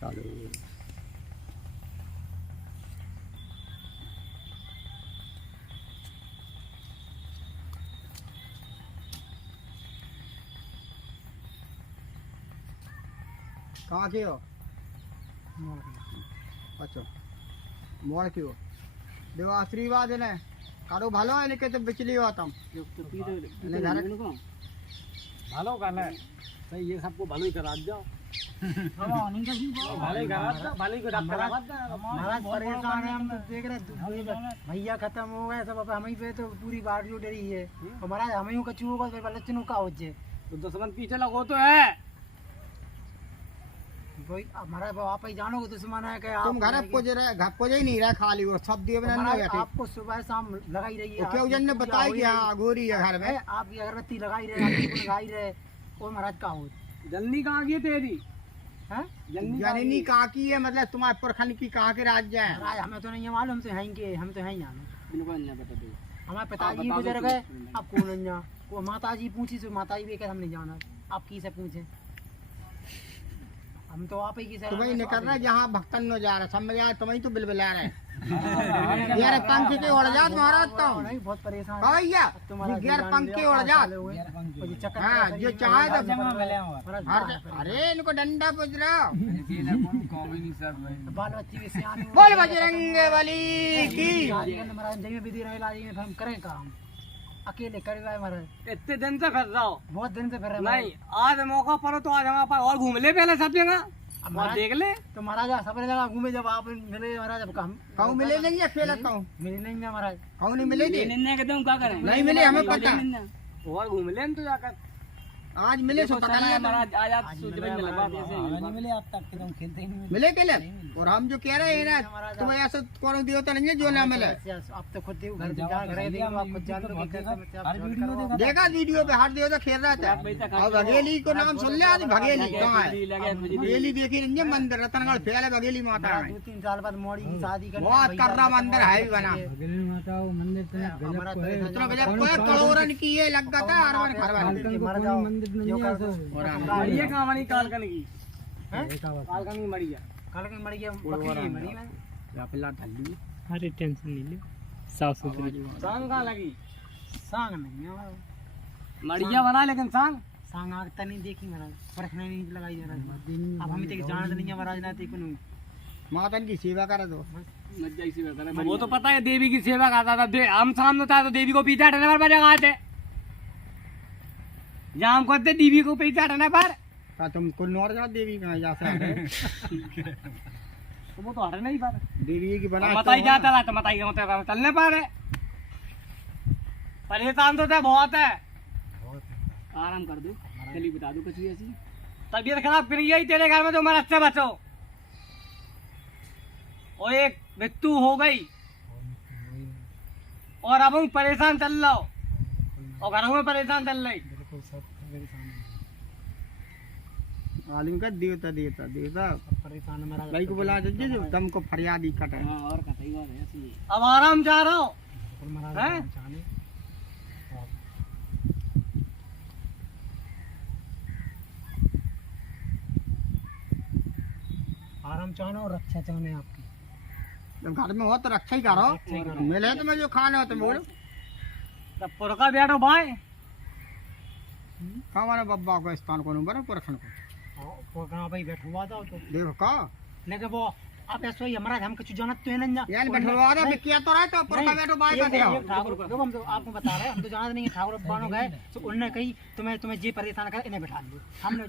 चलो कहाँ के हो? अच्छा मोड़ के हो देव आशीर्वाद है कारो भालो है लेके तो बिचली हो तुम ভালো গালে তাই ये सबको भलो ही करा दो भले करा दो भले को डॉक्टर आवाज दे महाराज परेशान है हम तो देख रहे भैया खत्म हो गए सब अब हमें पे तो पूरी बाड़ी जो डरी है तो महाराज हमें को कछु होगा फिर बल्ले का हो जे तो दुश्मन पीछे लगो तो है कोई हमारा आप ही जानो कि दुश्मन है कि तुम घर को ही नहीं रहा खाली वो सब दिए बना ना बैठे आपको सुबह शाम लगाई रही है क्यों जन ने बताया कि हाँ गोरी है घर में आपकी अगरबत्ती लगाई रहे लगाई रहे और महाराज का हो जल्दी कहाँ की तेरी हैं जननी कहाँ की है मतलब तुम्हारे पुरखन की कहाँ के राज्य है महाराज हमें तो नहीं मालूम तो हैं के हम तो हैं जानो बिल्कुल नहीं बता दो हमारे पिताजी गुजर गए अब कौन अन्या को माताजी पूछी तो माताजी भी कह हम नहीं जाना आप की से पूछे हम तो आप ही की से तुम्हें निकल रहा है जहाँ भक्तन न जा रहा समझ आया तुम्हें तो बिलबिला रहे यार पंख के उड़ जात महाराज तो नहीं बहुत परेशान भैया यार पंख के उड़ जात हाँ जो चाहे तो अरे इनको डंडा पूछ रहा बाल बच्चे भी सियाने बोल बजरंग बली की महाराज जय में विधि रहे लाजी में हम करें काम अकेले करवाए महाराज इतने दिन से फिर रहा हो बहुत दिन से फिर रहे नहीं आज मौका पड़ो तो आज हमारे पास और घूम ले पहले सब जगह और देख ले तो महाराज सब जगह घूमे जब आप मिले महाराज अब हम कहूँ मिले नहीं है फेल कहूँ मिले नहीं महाराज कहूँ नहीं मिले थे एकदम क्या करें नहीं मिले हमें पता और घूम ले तो जाकर आज मिले सो पता नहीं महाराज आज सूझ में लगा ऐसे नहीं मिले अब तक तुम खेलते ही नहीं मिले के लिए और हम जो कह रहे हैं ना तुम ऐसा कौन दियो तो नहीं है जो ना मिले अब तो खुद घर आप खुद जान देखा वीडियो पे हाथ दियो तो खेल रहा था और बघेली को नाम सुन लिया आज बघेली कहाँ है बघेली देखी नहीं है मंदिर रतनगढ़ फेल है बघेली माता है 2-3 साल बाद मोड़ी की शादी कर बहुत कर रहा मंदिर है भी बना मंदिर करोड़न की ये लग था अरवन ये कहाँ मरी कालकन की कालकन की मरी है कालकन मरी है बकरी मरी है पिला ढल्ली अरे टेंशन नहीं ले साफ सुथरी सांग कहाँ लगी सांग नहीं है मड़िया बना लेकिन सांग सांग आग तक नहीं देखी महाराज परखने नहीं लगाई महाराज अब हमें तक जानत नहीं है महाराज ना ते कोनु मातन की सेवा करे दो मज्जा की सेवा करे वो तो पता है देवी की सेवा करता था हम सामने था तो देवी को पीछे हटने पर बजा आते जहाँ हम करते देवी को पीछे हटने पर तुम को नौर जा देवी कहाँ जा सकते तो वो तो हट नहीं पाता देवी की बना मताई जाता था तो मताई के चलने पा रहे परेशान तो थे बहुत है आराम कर दो चलिए बता दो कुछ भी ऐसी तबीयत खराब कर गई तेरे घर में तो मेरा अच्छा बचो और एक मृत्यु हो गई और अब हम परेशान चल रहा हो और घरों में परेशान चल रही आलिम का देवता देवता देवता परेशान मेरा भाई को बुला दीजिए जो दम को फरियादी कट है और कतई बात है ऐसी अब आराम चाह रहा हो हैं आराम चाहना और रक्षा चाहना है आपकी जब घर में हो तो रक्षा ही करो मिले तो मैं जो खाने हो तो बोलो तब पुरखा बैठो भाई हमारे बब्बा को स्थान को नंबर पुरखन को कहाँ भाई बैठवा दो तो देखो का लेकिन वो आप ऐसा ही हमारा हम कुछ जानत तो है ना यार बैठवा दो किया तो रहा तो पुरखा बैठो बाय कर दिया ठाकुर देखो हम तो आपको बता रहे हैं हम तो जानते नहीं है ठाकुर बानो गए तो उन्होंने कही तुम्हें जी परेशान कर इन्हें बैठा लो हमने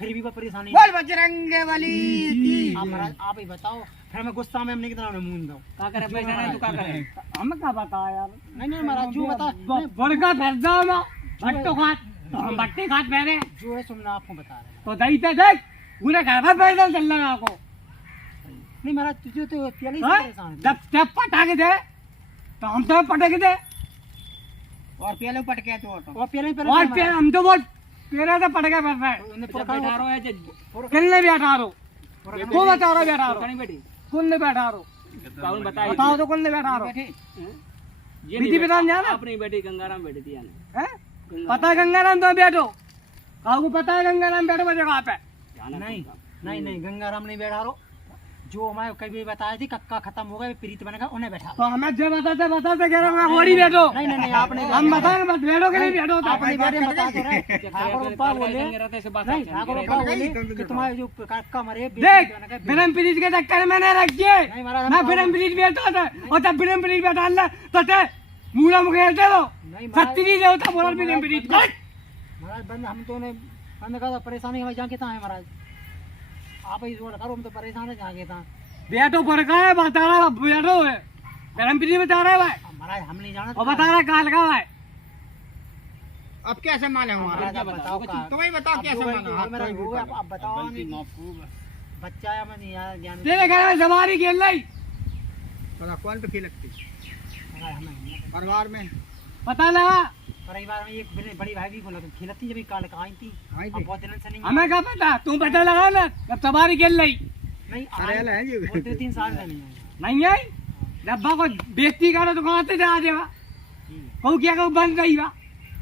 फिर भी वो परेशानी बोल बजरंग बली की आप महाराज आप ही बताओ फिर हमें गुस्सा में हमने कितना मुंह दो क्या करे पैसा नहीं तो क्या करे हम क्या बता यार नहीं महाराज जो बता पुरखा फंस जाओ ना भट्टो खात तो हम भट्टे खात पहने जो है सुनना आपको बता रहे हैं तो दही पे देख उन्हें घर में पैसा चल रहा आपको नहीं महाराज तुझे तो पहले ही परेशान है जब पटाखे दे तो हम तो पटाखे दे और पहले पटके तो और पहले और फिर हम तो बहुत पेरे से पटके पड़ रहे हैं बैठा रहो है कितने बैठा रहो वो बता रहा बैठा रहो कौन ने बैठा रहो कौन बताइए बताओ तो कौन ने बैठा रहो ये विधि विधान जाना अपनी बेटी गंगाराम बैठी थी यानी हैं पता है गंगाराम तो बैठो काहू को पता है गंगाराम बैठो बजे कहाँ पे जाना नहीं नहीं नहीं गंगाराम नहीं बैठा रो, जो हमारे कभी बताया थी कक्का खत्म हो गया प्रीत बनेगा उन्हें बैठा। तो हमें जो बताते कह रहा हूँ वही बैठो। नहीं नहीं नहीं आपने हम बताए मत बैठो कि नहीं बैठो। अपने बारे में बता तो रहे। ठाकुर बाबा बोले नहीं, ठाकुर बाबा बोले कि तुम्हारे जो कक्का मरे देख फिल्म प्रीत के चक्कर में नहीं रखिए। नहीं महाराज मैं फिल्म प्रीत बैठा था और तब फिल्म प्रीत बैठा ला तो ते मूला मुखे दे दो नहीं महाराज, सत्ती नहीं होता बोला फिल्म प्रीत महाराज बंद हम तो ने बंद करा परेशानी हमें जाके था है महाराज, आप ही जोड़ करो हम तो परेशान है जाके था। बैठो पर का है बता रहा बैठो है फिल्म प्रीत बता रहा है भाई महाराज हम नहीं जाना और बता रहा काल का भाई। अब कैसे माने महाराज हमारा? आप बताओ का तुम ही बताओ कैसे माना? मेरा हो गया आप बताओ बच्चा या मैं नहीं यार ज्ञान तेरे घर में सवारी खेल रही पता कौन पे खिलकती महाराज हमें परिवार में पता लगा परिवार में एक बड़ी भाई भी बोला खिलती जब काल का आई थी आई अब थी। बहुत दिन से नहीं हमें क्या पता तू पता लगा ना जब सवारी खेल रही नहीं अरे ले जी। वो 2-3 साल से नहीं आई। नहीं आई डब्बा को बेइज्जती करो तो कहाँ से जा देवा कहू क्या कहू बंद गई बा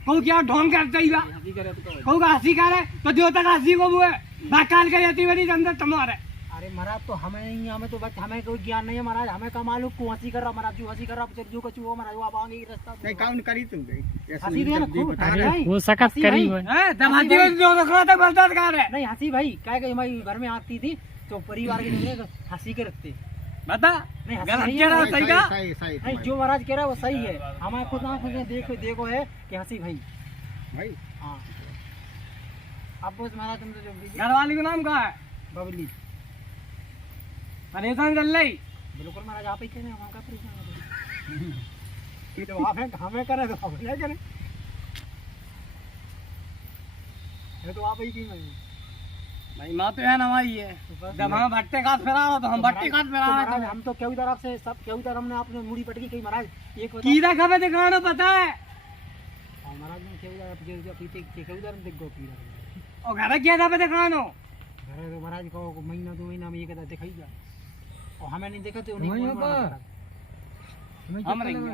कहू क्या ढोंग कर गई बा कहू का हंसी करे तो जो तक हंसी को हुए बाकाल के जाती बड़ी अंदर तुम्हारे। अरे महाराज तो हमें नहीं हमें तो बच हमें कोई ज्ञान नहीं है महाराज, हमें का मालूम को हंसी कर रहा महाराज, जो हंसी कर रहा जो कछु हो महाराज वो आप आगे रास्ता नहीं काउंट करी तुम हंसी भी है ना खूब अरे वो सकत करी हुआ हैं दबाती हुई जो रखना था बलता कर रहे नहीं हंसी भाई क्या कि हमारी घर में आती थी तो परिवार के लोग हंसी के रखते बता नहीं गलत हंसी कह रहा सही का सही सही नहीं जो महाराज कह रहा है वो सही है, हमारे खुद आंखों से देखो है कि हंसी भाई भाई हाँ। अब बस महाराज तुम तो जो घर वाली का नाम क्या है बबली परेशान कर रही बिल्कुल महाराज आप ही कह रहे हैं हम का परेशान तो हमें करे तो हम क्या करें, ये तो आप ही की मैं भाई माँ तो है ना हमारी है जब हम भट्टे काट फिरा रहा तो हम भट्टे काट फिरा महाराज रहे हम तो क्यों इधर आपसे सब क्यों इधर हमने आपने मुड़ी पटकी कही महाराज एक बताओ। कीड़ा खबे दिखाना पता है हाँ, महाराज ने क्यों इधर आप जो पीते क्यों इधर देख गो पीरा और घर क्या था पे दिखानो अरे तो महाराज को महीना 2 महीना में ये कहता दिखाई जा और हमें नहीं देखा तो नहीं हम रहेंगे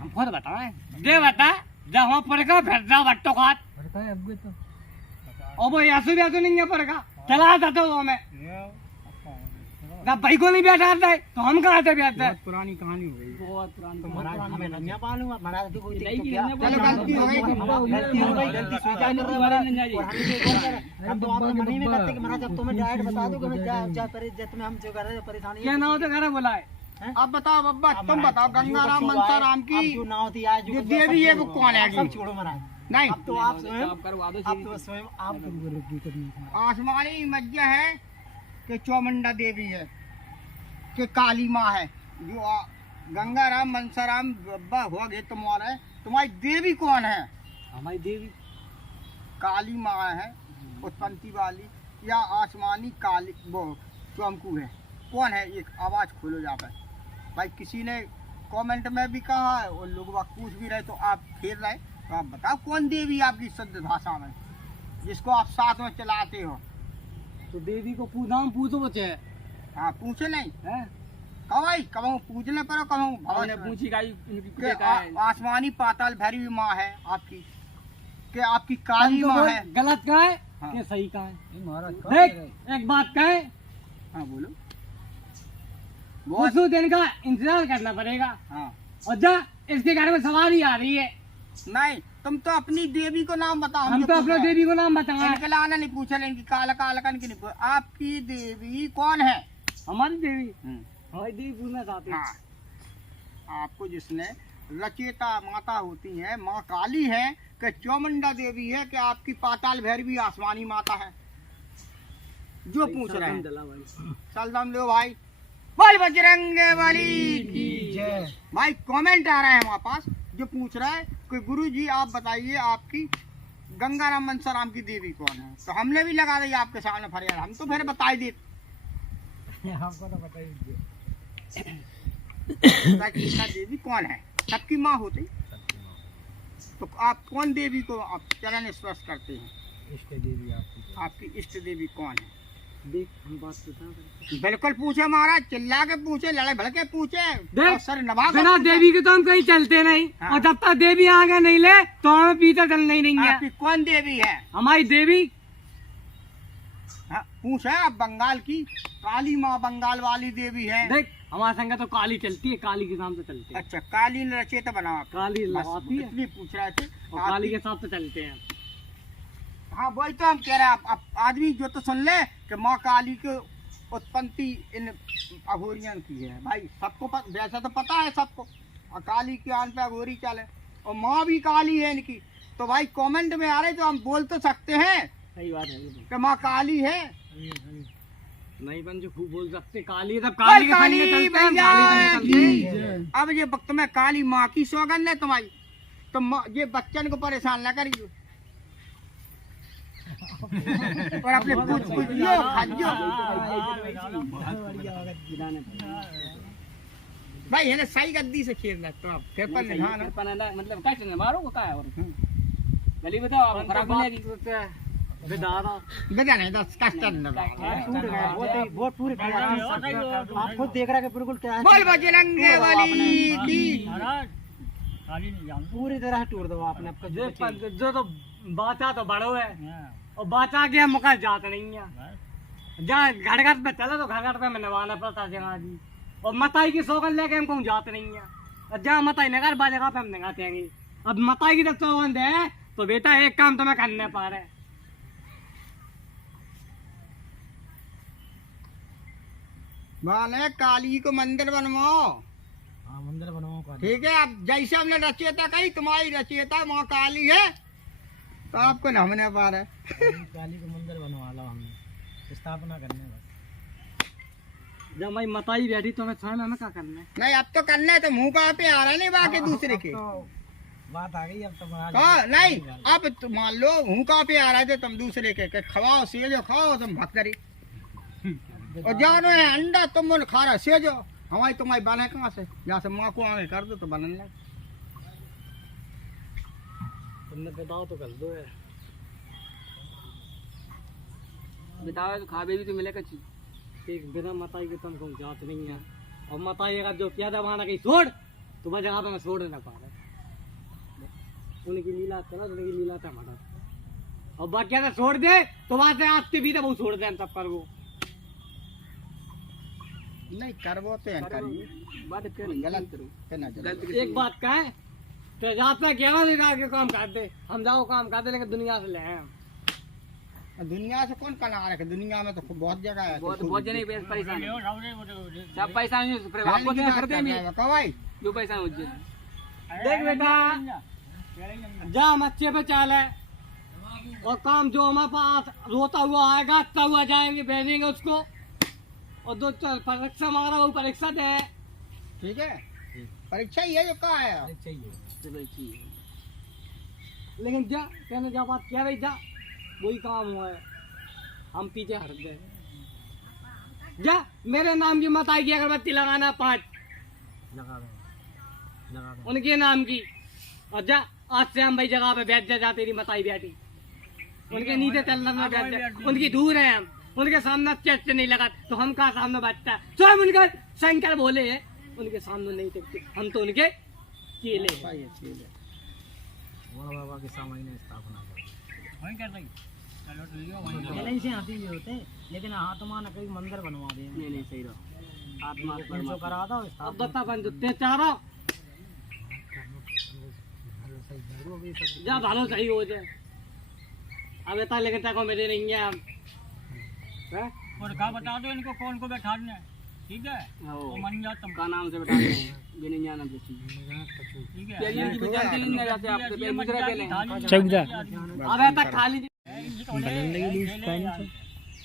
हम खुद बताए दे बता जब हम पर का फिर जा भट्टो खात और वो ऐसे भी ऐसे नहीं है पर का चला जाता तो हमें जब भाई को नहीं बैठाता है तो हम कहाँ से बैठते हैं। पुरानी कहानी हो गई। बहुत पुरानी तो महाराज हमें नहीं मालूम महाराज देखो चलो गलती हो गई गलती स्वीकार कर रहे हैं और हम तो आपने मन ही में करते कि महाराज अब तुम्हें डायरेक्ट बता दो कि मैं जा तुम्हें हम जो कर रहे हैं परेशानी क्या ना हो तो घर बुलाए अब बताओ बब्बा तुम बताओ गंगाराम मनसाराम की जो ना होती आज जो देवी है वो कौन है? सब छोड़ो महाराज नहीं अब तो आप स्वयं आप आसमानी मज्जा है कि चौमुंडा देवी है कि काली माँ है जो गंगाराम मनसाराम बब्बा हुआ गए तुम्हारा तुम्हारी देवी कौन है? हमारी देवी काली माँ है उत्पत्ति वाली या आसमानी काली वो चौमकू है कौन है? एक आवाज खोलो जा पर भाई किसी ने कमेंट में भी कहा है और लोग वक्त पूछ भी रहे तो आप खेल रहे तो आप बताओ कौन देवी आपकी शुद्ध भाषा में जिसको आप साथ में चलाते हो? तो देवी को पूछो बच्चे हाँ पूछे नहीं हैं कहो पूछने पर हमने पूछी आसमानी पाताल भैरवी माँ है आपकी कि आपकी काली माँ है? गलत का है हाँ। कि सही का है? देख एक बात कहे हाँ बोलो बहुत दिन का इंतजार करना पड़ेगा हाँ और जा इसके घर में सवारी आ रही है। नहीं तुम तो अपनी देवी को नाम बताओ। हम तो अपने देवी को नाम बताए इनके लाना नहीं पूछा इनकी काला काला की नहीं पूछा। आपकी देवी कौन है? हमारी देवी हमारी देवी पूछना चाहती है। हाँ आपको जिसने रचेता माता होती है माँ काली है कि चौमुंडा देवी है कि आपकी पाताल भैरवी आसमानी माता है जो पूछ रहे हैं। चल दम लो भाई बोल बजरंग बली की जय। भाई कमेंट आ रहा है हमारे पास जो पूछ रहा है कि गुरुजी आप बताइए आपकी गंगाराम मनसाराम की देवी कौन है? तो हमने भी लगा दी आपके सामने फरियाद हम तो फिर बता ही देते आपको तो बताइए देवी कौन है? सबकी माँ होती तो आप कौन देवी को आप चरण स्पर्श करते हैं? इष्ट देवी आपकी इष्ट देवी कौन है? देख हम बात बिल्कुल पूछे महाराज चिल्ला के पूछे लड़े भड़के पूछे देख, सर नवाब बिना देवी के तो हम कहीं चलते नहीं। हाँ। और जब तक देवी आगे नहीं ले तो हमें पीछे चलना ही नहीं है। आपकी कौन देवी है? हमारी देवी पूछ है अब बंगाल की काली माँ बंगाल वाली देवी है। देख हमारे संग तो काली चलती है, काली के साथ तो चलते हैं। अच्छा काली ने रचयिता बना आपको? काली बस लगाती है इतनी पूछ रहे थे और काली के साथ तो चलते हैं। हाँ वही तो हम कह रहे हैं। अब आदमी जो तो सुन ले कि माँ काली की उत्पत्ति इन अघोरियन की है। भाई सबको वैसा तो पता है सबको, और काली के आन पे अघोरी चले और माँ भी काली है इनकी। तो भाई कमेंट में आ रहे तो हम बोल तो सकते हैं सही बात है कि माँ काली है। नहीं बन जो खूब बोल सकते काली है, तब काली काली के संग चलते हैं, भैया काली के संग चलते हैं। अब ये वक्त में काली माँ की सौगंध है तुम्हारी, तो ये बच्चन को परेशान न करिए और अपने पूछियो खाइयो। भाई है ना सही गद्दी से खेलना तो आप फिर पर निधान है। मतलब कष्ट न मारो को का है और गली बताओ आप खराब हो जाएगी। बेटा नहीं दस कष्ट न टूट गया वो पूरे आप खुद देख रहे हैं कि बिल्कुल क्या है, बोल बजरंगे वाली की पूरी तरह टूट दो आपने आपका जो तो बाचा तो बड़ो है और बाचा के हम मुकर जाते नहीं है। जहाँ घर घर पे चले तो घर घर पे मैं नवाना पड़ता जगह जी, और मताई की सौगंध लेके हम कहूँ जाते नहीं है। और जहाँ मताई नगर बा जगह पे हम नगाते आएंगे। अब मताई की जब सौगंध है तो बेटा एक काम तो मैं करने पा रहे। माने काली को मंदिर बनवाओ। हाँ मंदिर बनाओ का ठीक है अब जैसे हमने रचयिता कही तुम्हारी रचयिता माँ काली है तो आपको न हमने पा रहे। काली को मंदिर बनवा लो, हमने स्थापना करने बस। जब भाई मताई बैठी तो हमें स्वयं हमें क्या करना है। नहीं अब तो करना है तो मुँह का पे आ रहा नहीं बाकी दूसरे के। तो बात आ गई अब तो बना हाँ नहीं अब तो मान लो मुँह का पे आ रहे थे तुम दूसरे के खवाओ सेजो खाओ तुम भक्करी और जानो है अंडा तुम बोल खा रहे सेजो हमारी तुम्हारी बने कहाँ से, जहाँ से माँ को आगे कर दो तो बनने लगे। तुमने बताओ तो कर दो यार। बताओ तो खावे भी तो मिलेगा चीज। एक बिना मताई के तुम कहूँ जात नहीं है, और मताई अगर जो क्या दबाना कहीं छोड़ तो वह जगह पे मैं छोड़ ना पा रहा। उनकी लीला चला तो उनकी लीला था मटा और बाकी अगर छोड़ दे तो वहां से आते भी तो वो छोड़ दे हम तब कर वो नहीं करवो तो है करिए बात कर गलत है ना गलत एक बात का है तो जाते क्या के काम कर दे हम जाओ काम कर दे, लेकिन दुनिया से ले आए हम। दुनिया से कौन कना रखे, दुनिया में तो बहुत जगह है। बहुत जने परेशान है। सब पैसा नहीं फिर आपको दे फिर दे मैं भाई जो पैसा हो जाए। देख बेटा जा हम अच्छे पे चाल है और काम जो हमारे पास रोता हुआ आएगा हंसता हुआ जाएंगे भेजेंगे उसको, और दो परीक्षा मांग रहा वो परीक्षा दे। ठीक है परीक्षा ही है जो कहा है। चलो ठीक है। लेकिन जा कहने जा बात क्या रही जा वही काम हुआ है, हम पीछे हट गए। जा मेरे नाम की मत आएगी अगरबत्ती लगाना 5 लगा दो उनके नाम की, और जा आज से हम भाई जगह पे बैठ जा तेरी मताई बैठी उनके नीचे चलना में बैठ जा, उनकी दूर है हम उनके सामने चर्च नहीं लगा तो हम कहाँ सामने बैठता है। स्वयं उनका शंकर बोले है उनके सामने नहीं टिकते, हम तो उनके केले हैं। बाबा के सामने स्थापना से हाथी भी होते लेकिन आत्मा न कहीं मंदिर बनवा दे। नहीं सही रहो आत्मा जो करा दो अब बता बन जुते चारा जा भालो सही हो जाए। अब बता लेकिन तक मेरे नहीं है हम और का बता दो इनको कौन को बैठाने है, ठीक है वो मन जा तुम का नाम से बैठा दो बिना जाना तो ठीक है। ये की जानते नहीं जाते आपके पे मुजरा के ले चौक अब तक खाली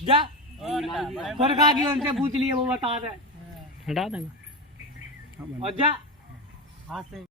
जा सरकार की उनसे पूछ लिए वो बता दे हटा देंगे और जा हाथ से